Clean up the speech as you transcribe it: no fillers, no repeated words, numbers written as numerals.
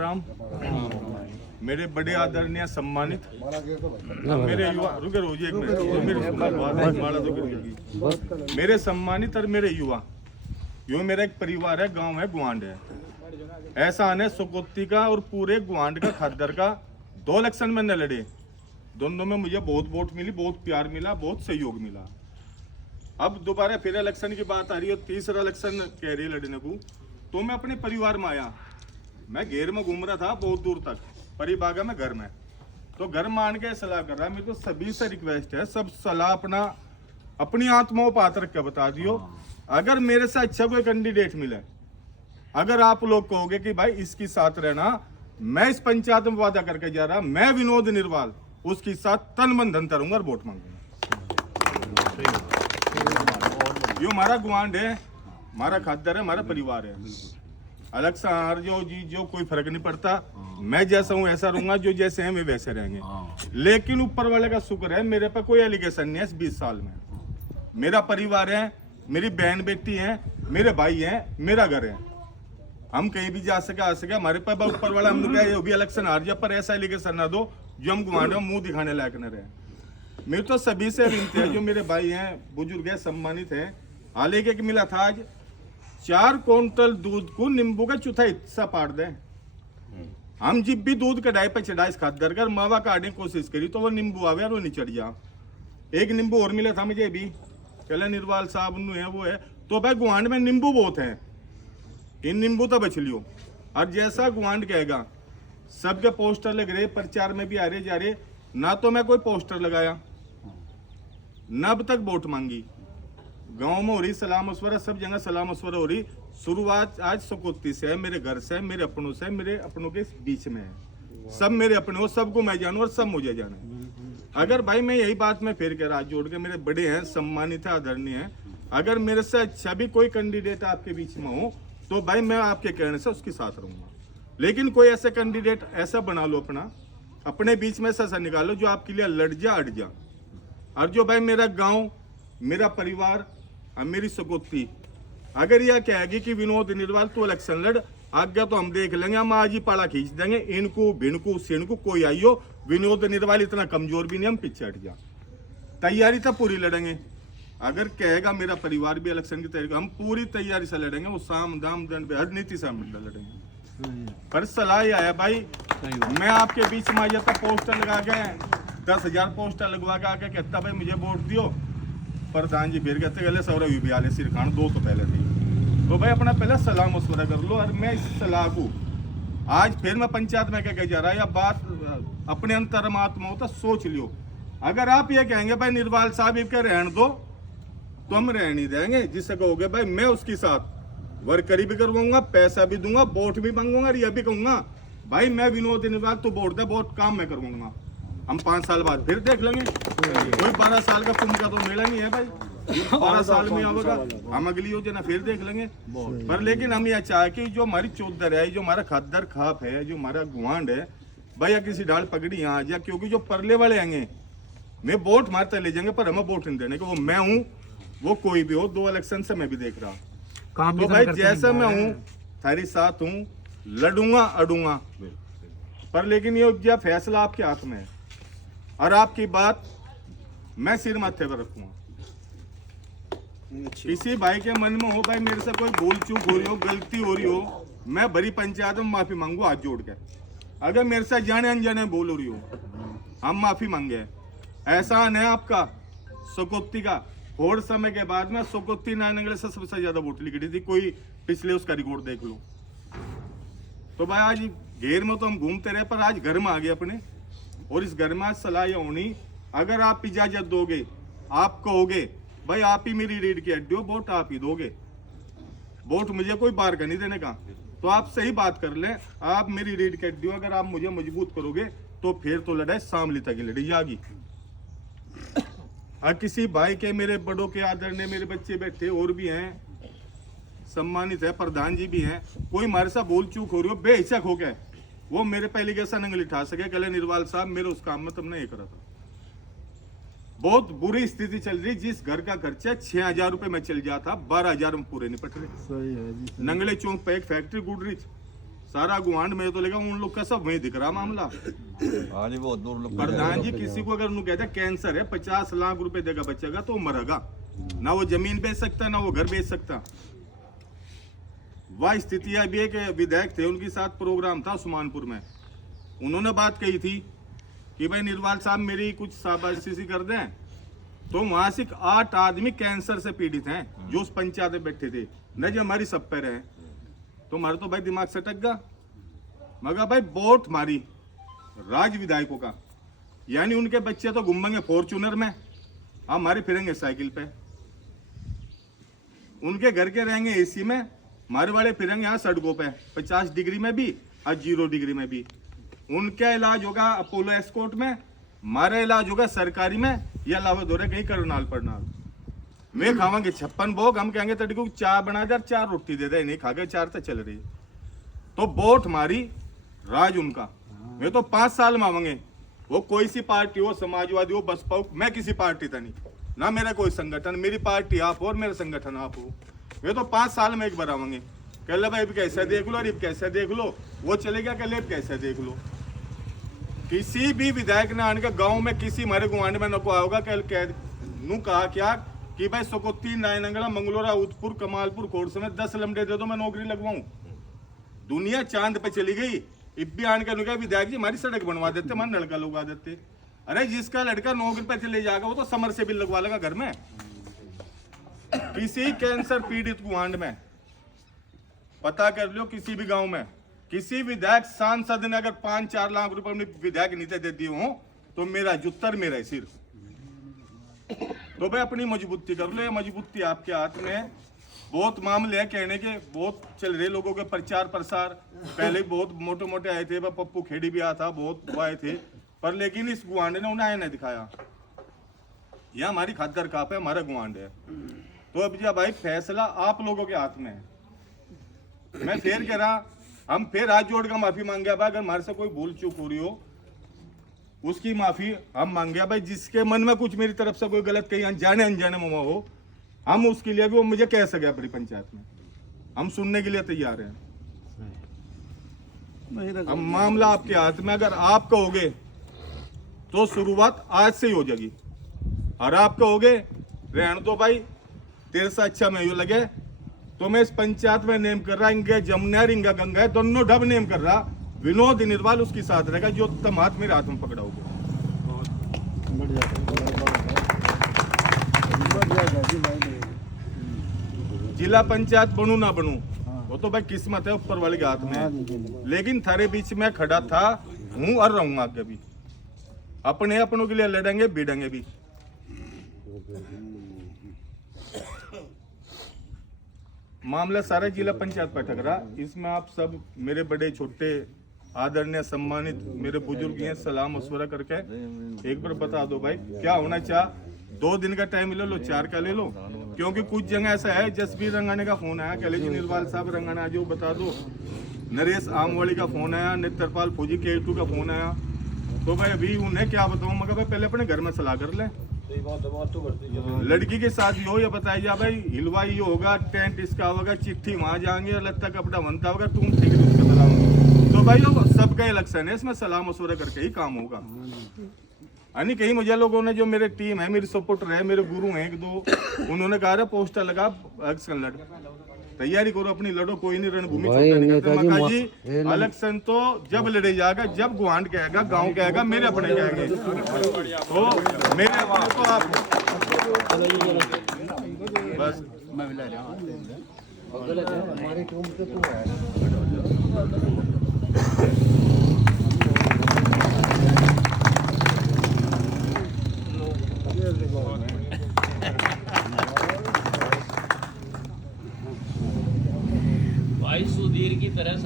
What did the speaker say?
राम मेरे बड़े आदरणीय सम्मानित मेरे युवा रुके रोजी एक मिनट मेरे सम्मानित और मेरे युवा यो मेरा एक परिवार है, गांव है गुआंड है। ऐसा आने सुकोती का और पूरे गुआंड का खद्दर का 2 इलेक्शन में न लड़े, दोनों में मुझे बहुत वोट मिली, बहुत प्यार मिला, बहुत सहयोग मिला। अब दोबारा फिर इलेक्शन की बात आ रही है, तीसरा इलेक्शन कह रही है लड़ने को, तो मैं अपने परिवार में आया। मैं घेर में घूम रहा था बहुत दूर तक, परिबागा में घर में, तो घर मान के सलाह कर रहा। मेरे को सभी से रिक्वेस्ट है, सब सलाह अपनी आत्माओं पर हाथ रख के बता दियो। अगर मेरे से अच्छा कोई कैंडिडेट मिले, अगर आप लोग कहोगे कि भाई इसके साथ रहना, मैं इस पंचायत में वादा करके जा रहा, मैं विनोद निर्वाल उसके साथ तन मन धन करूंगा और वोट मांगूंगा। यो हमारा गुआंड है, हमारा खासदार है, हमारा परिवार है। अलग से हार जो कोई फर्क नहीं पड़ता। मैं जैसा हूँ ऐसा रहूंगा, जो जैसे हैं वे वैसे रहेंगे। लेकिन ऊपर वाले का शुक्र है, मेरे पर कोई एलिगेशन नहीं है। इस 20 साल में मेरा परिवार है, मेरी बहन बेटी है, मेरे भाई हैं, मेरा घर है। हम कहीं भी जा सके आ सके। हमारे पास ऊपर वाला हम क्या भी इलेक्शन हार जाए, पर ऐसा एलिगेशन ना दो जो हम गुआंड मुंह दिखाने लायक न रहे। मेरे तो सभी से विनती है, जो मेरे भाई हैं, बुजुर्ग है, सम्मानित है। हाल एक मिला था आज, 4 क्विंटल दूध को नींबू का चौथा हिस्सा पाट दे। हम जब भी दूध कढ़ाई पे चढ़ाई खादर कर मावा काटने की कोशिश करी तो वो नींबू आवे और वो नहीं चढ़ जा। एक नींबू और मिला था मुझे भी, कहले निर्वाल साहब नु है वो है। तो भाई गुआंड में नींबू बहुत है, इन नींबू तो बच लियो। और जैसा गुआंड कहेगा, सबके पोस्टर लग रहे, प्रचार में भी आ रहे जा रहे, ना तो मैं कोई पोस्टर लगाया, न अब तक वोट मांगी। गांव में हो रही सलाह मशवरा, सब जगह सलाह मशवरा हो रही। शुरुआत आज सुकोती से है, मेरे घर से है, मेरे अपनों से है, मेरे अपनों के बीच में है। सब मेरे अपने हो, सबको मैं जानू और सब मुझे जाने। अगर भाई मैं यही बात में फिर कह रहा, जोड़ के मेरे बड़े हैं, सम्मानित है, आदरणीय है, अगर मेरे से अच्छा भी कोई कैंडिडेट आपके बीच में हो तो भाई मैं आपके कहने से उसके साथ रहूंगा। लेकिन कोई ऐसा कैंडिडेट ऐसा बना लो अपने बीच में ऐसा निकालो जो आपके लिए लड़ जा अड़ जा। और जो भाई मेरा गाँव, मेरा परिवार, मेरी सकोती अगर यह कहेगी कि विनोद निर्वाल तो इलेक्शन लड़, आगे तो हम देख लेंगे, हम आज ही पाला खींच देंगे। इनको भिनको सिनको कोई आइयो, विनोद निर्वाल इतना कमजोर भी नहीं, हम पीछे हट जा। तैयारी तो पूरी लड़ेंगे। अगर कहेगा मेरा परिवार भी इलेक्शन की तैयारी, हम पूरी तैयारी से लड़ेंगे। वो साम दाम दंड हर नीति से हम लड़ेंगे। पर सलाह यह है भाई, मैं आपके बीच में आ जाता, पोस्टर लगा के 10,000 पोस्टर लगवा के आके कहता भाई मुझे वोट दियो, प्रधान जी फिर कहते गले सौरभ भी आले सिर खान 2 तो पहले थी। तो भाई अपना पहले सलाह मशवरा कर लो। और मैं इस सलाह को आज फिर मैं पंचायत में कह जा रहा है, या बात अपने अंतरात्मा होता सोच लियो। अगर आप ये कहेंगे भाई निर्वाल साहब इनके रहने दो, तो हम रह नहीं देंगे। जिससे कहोगे भाई मैं उसके साथ वर्करी भी करवाऊंगा, पैसा भी दूंगा, वोट भी मांगूंगा, और यह भी कहूंगा भाई मैं विनोद निर्वाल तो वोट दे, बहुत काम मैं करवाऊंगा। हम 5 साल बाद फिर देख लेंगे। कोई 12 साल का कुंभ का तो मेला नहीं है भाई, 12 साल में आवेगा, हम अगली योजना फिर देख लेंगे। पर लेकिन हम यह चाहे कि जो हमारी चौधर है, जो हमारा खद्दर खाप है, जो हमारा गुआंड है, भैया किसी डाल पकड़ी यहाँ आ जाए। क्योंकि जो परले वाले आएंगे मैं वोट मारते ले जाएंगे, पर हमें वोट नहीं देने के। वो मैं हूँ, वो कोई भी हो। 2 इलेक्शन से मैं भी देख रहा तो भाई जैसा मैं हूँ थारी साथ हूँ, लड़ूंगा अड़ूंगा। पर लेकिन ये फैसला आपके हाथ में है, और आपकी बात मैं सिर माथे पर रखूंगा। किसी भाई के मन में हो भाई मेरे से कोई भूल चूक हो रही हो, गलती हो रही हो, मैं बड़ी पंचायत में माफी मांगू हाथ जोड़ के। अगर मेरे से जाने अनजाने भूल हो रही हो, हम माफी मांगे। एहसान है आपका सुकोती का। थोड़े समय के बाद में सुकोती नानगढ़ से सबसे ज्यादा वोट लिखी थी, कोई पिछले उसका रिकॉर्ड देख लो। तो भाई आज घेर में तो हम घूमते रहे, पर आज घर में आ गए अपने। और इस घर में सलाह यह होनी, अगर आप इजाजत दोगे, आप कहोगे भाई आप ही मेरी रीढ़ की हड्डी हो, वोट आप ही दोगे, वोट मुझे कोई बार का नहीं देने का, तो आप सही बात कर लें, आप मेरी रीढ़ की हड्डी हो। अगर आप मुझे मजबूत करोगे तो फिर तो लड़ाई शामली तक की लड़ी जाएगी। और किसी भाई के, मेरे बड़ों के आदर ने, मेरे बच्चे बैठे और भी हैं, सम्मानित है, प्रधान जी भी हैं, कोई हमारे साथ भूल चूक हो रही हो बेहिचक हो गए, वो मेरे पहले कैसा नंगली उठा सके, कहले निर्वाल साहब मेरे उस काम में तुमने ये करा था। बहुत बुरी स्थिति चल रही, जिस घर का खर्चा 6,000 रुपए में चल जाता, 12,000 में पूरे निपट रहे। नंगले चौक पे एक फैक्ट्री गुड रही, सारा गुआंड में तो लेगा उन लोग का सब वही दिख रहा मामला। आज बहुत दूर लोग प्रधान जी किसी को अगर उन्होंने कहते कैंसर है 50 लाख रुपए देगा बचेगा तो मरेगा, ना वो जमीन बेच सकता ना वो घर बेच सकता। वह स्थिति अभी एक विधायक थे उनके साथ प्रोग्राम था उस्मानपुर में, उन्होंने बात कही थी कि भाई निर्वाल साहब मेरी कुछ शाबाशी कर दें, तो वहां से 8 आदमी कैंसर से पीड़ित हैं जो उस पंचायत में बैठे थे, न जो हमारी सब पे रहे। तो हमारे तो भाई दिमाग सटक गया, मगर भाई वोट मारी राज विधायकों का, यानी उनके बच्चे तो घूमेंगे फॉर्चूनर में, हमारे फिरेंगे साइकिल पे, उनके घर के रहेंगे एसी में, हमारे वाले फिरेंगे यहाँ सड़कों पे 50 डिग्री में भी और 0 डिग्री में भी। उनका इलाज होगा अपोलो एस्कॉर्ट में, हमारा इलाज होगा सरकारी में या लावादोरे कहीं करनाल परनाल में। खावांगे 56 भोग, हम कहेंगे तड़ी को चाय बना दे 4 रोटी दे दे, नहीं खा गए 4 तो चल रही। तो वोट मारी राज उनका, वे तो 5 साल मांगेंगे, वो कोई सी पार्टी हो, समाजवादी हो, बसपा हो, मैं किसी पार्टी था नहीं ना, मेरा कोई संगठन, मेरी पार्टी आप हो और मेरा संगठन आप हो। वे तो 5 साल में एक बार आवेंगे, कह भाई कैसे देख लो, अरे कैसे देख लो, वो चले गया कह कैसे देख लो। किसी भी विधायक ने आने के गांव में किसी हमारे गुआंड में नको आओगा, कह नू कहा क्या कि भाई सोकोती नायनंगला मंगलोरा उदपुर कमालपुर कोर्स में 10 लमडे दे दो मैं नौकरी लगवाऊं। दुनिया चांद पे चली गई, इब्बी आन के नुका विधायक जी हमारी सड़क बनवा देते, हमारा लड़का लगवा देते। अरे जिसका लड़का नौकरी पे चले जाएगा वो तो समर से बिल लगवा लेगा घर में। किसी कैंसर पीड़ित गुआंड में पता कर लो, किसी भी गांव में किसी विधायक सांसद ने अगर 5-4 लाख रुपए अपनी विधायक नीति दे दी हो तो मेरा जुत्तर मेरा है सिर। तो भाई अपनी मजबूती कर लो, ये मजबूती आपके हाथ में है। बहुत मामले हैं कहने के, बहुत चल रहे लोगों के प्रचार प्रसार, पहले बहुत मोटे मोटे आए थे, पप्पू खेड़ी भी आया था, बहुत आए थे, पर लेकिन इस गुआंड ने उन्हें आया नहीं दिखाया। यह हमारी खादर काप है, हमारा गुआंड है। तो अब जी भाई फैसला आप लोगों के हाथ में है। मैं फिर कह रहा, हम फिर हाथ जोड़ कर माफी मांगे भाई, अगर हमारे से कोई भूल चूक हो रही हो उसकी माफी हम मांगे भाई। जिसके मन में कुछ मेरी तरफ से कोई गलत कहीं अनजाने अनजाने में हो, हम उसके लिए भी वो मुझे कह सके अपनी पंचायत में, हम सुनने के लिए तैयार हैं। हम मामला आपके हाथ में, अगर आप कहोगे तो शुरुआत आज से ही हो जाएगी, और आप कहोगे रहने दो भाई तेरे से अच्छा मैं यू लगे, तो मैं इस पंचायत में नेम कर रहा, इंगे जमुना इंगा गंगा है, दोनों ढब नेम कर रहा, विनोद निर्वाल उसके साथ रहेगा, जो तुम हाथ मेरे हाथ में पकड़ाओगे। जिला पंचायत बनू ना बनू वो तो भाई किस्मत है ऊपर वाले के हाथ में है। लेकिन थारे बीच में खड़ा था हूँ और रहूंगा आगे भी, अपने अपनों के लिए लड़ेंगे भिड़ेंगे भी। मामला सारा जिला पंचायत पर टकरा, इसमें आप सब मेरे बड़े छोटे आदरणीय सम्मानित मेरे बुजुर्ग हैं, सलाह मशवरा करके एक बार बता दो भाई क्या होना चाह। 2 दिन का टाइम ले लो, 4 का ले लो, क्योंकि कुछ जगह ऐसा है जसबीर रंगाने का फोन आया, कह जी निर्वाल साहब रंगाना जो बता दो, नरेश आमवाड़ी का फोन आया, नित्रपाल फौजी K2 का फोन आया। तो भाई अभी उन्हें क्या बताऊं, मगर भाई पहले अपने घर में सलाह कर ले। लड़की के साथ ही हो या बताइए जा भाई, हिलवा ये होगा, टेंट इसका होगा, चिट्ठी वहां जाएंगे, लत्ता कपड़ा बनता होगा, तुम ठीक है उसका बताओ। तो भाई वो सबका इलेक्शन है, इसमें सलाह मशवरा करके ही काम होगा। यानी कहीं मुझे लोगों ने, जो मेरे टीम है, मेरे सपोर्टर है, मेरे गुरु हैं 1-2, उन्होंने कहा पोस्टर लगा इलेक्शन लड़, तैयारी करो अपनी, लड़ो, कोई नहीं रणभूमि मका जी। इलेक्शन तो जब लड़े जाएगा जब गुआंड कहेगा, गांव कहेगा, मेरे अपने कहेंगे, तो मेरे अपने तो आप बस हमारी टीम से भाई सुधीर की तरह